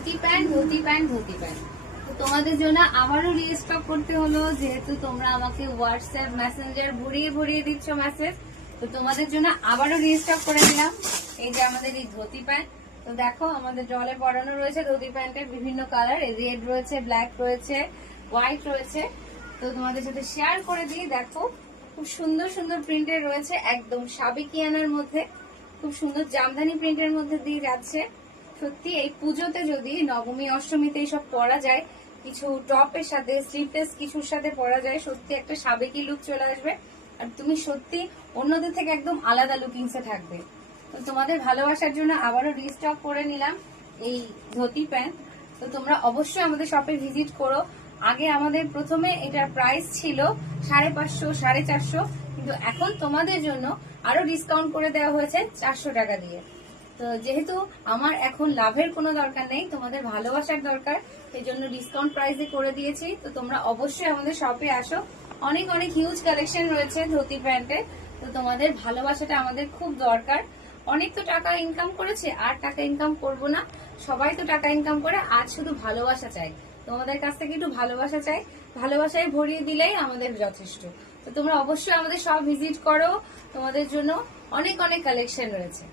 Dhoti pant dhoti pant dhoti pant. তো তোমাদের জন্য আবারও রিস্টক করতে হলো, যেহেতু তোমরা আমাকে হোয়াটসঅ্যাপ মেসেঞ্জার ভরিয়ে ভরিয়ে দিচ্ছ মেসেজ, তো তোমাদের জন্য আবারও রিস্টক করে দিলাম। এই যে আমাদের এই ধুতি প্যান্ট, তো দেখো আমাদের জলে পড়ানো রয়েছে ধুতি প্যান্টের বিভিন্ন কালার, রেড রয়েছে, ব্ল্যাক রয়েছে, হোয়াইট রয়েছে। তো তোমাদের সাথে শেয়ার করে দিই। দেখো খুব সুন্দর সুন্দর প্রিন্টের রয়েছে, একদম সাবেকিয়ানার মধ্যে, খুব সুন্দর জামদানি প্রিন্টের মধ্যে দিয়ে যাচ্ছে। সত্যি এই পুজোতে যদি নবমী অষ্টমীতে এইসব পরা যায়, কিছু টপের সাথে স্লিভলেস কিছুর সাথে পরা যায়, সত্যি একটা সাবেকি লুক চলে আসবে। আর তুমি সত্যি অন্যদের থেকে একদম আলাদা লুকিংসে থাকবে। তো তোমাদের ভালোবাসার জন্য আবারও রিস্টক করে নিলাম এই ধুতি প্যান্ট। তো তোমরা অবশ্যই আমাদের শপে ভিজিট করো। আগে আমাদের প্রথমে এটার প্রাইস ছিল 550 450, কিন্তু এখন তোমাদের জন্য আরো ডিসকাউন্ট করে দেওয়া হয়েছে 400 টাকা দিয়ে। তো যেহেতু আমার এখন লাভের কোনো দরকার নেই, তোমাদের ভালোবাসার দরকার, সেই জন্য ডিসকাউন্ট প্রাইসে করে দিয়েছি। তো তোমরা অবশ্যই আমাদের শপে আসো, অনেক অনেক হিউজ কালেকশন রয়েছে ধুতি প্যান্টে। তো তোমাদের ভালোবাসাটা আমাদের খুব দরকার। অনেক তো টাকা ইনকাম করেছে, আর টাকা ইনকাম করব না, সবাই তো টাকা ইনকাম করে, আজ শুধু ভালোবাসা চাই, তোমাদের কাছ থেকে একটু ভালোবাসা চাই, ভালোবাসায় ভরিয়ে দিলেই আমাদের যথেষ্ট। তো তোমরা অবশ্যই আমাদের সব ভিজিট করো, তোমাদের জন্য অনেক অনেক কালেকশন রয়েছে।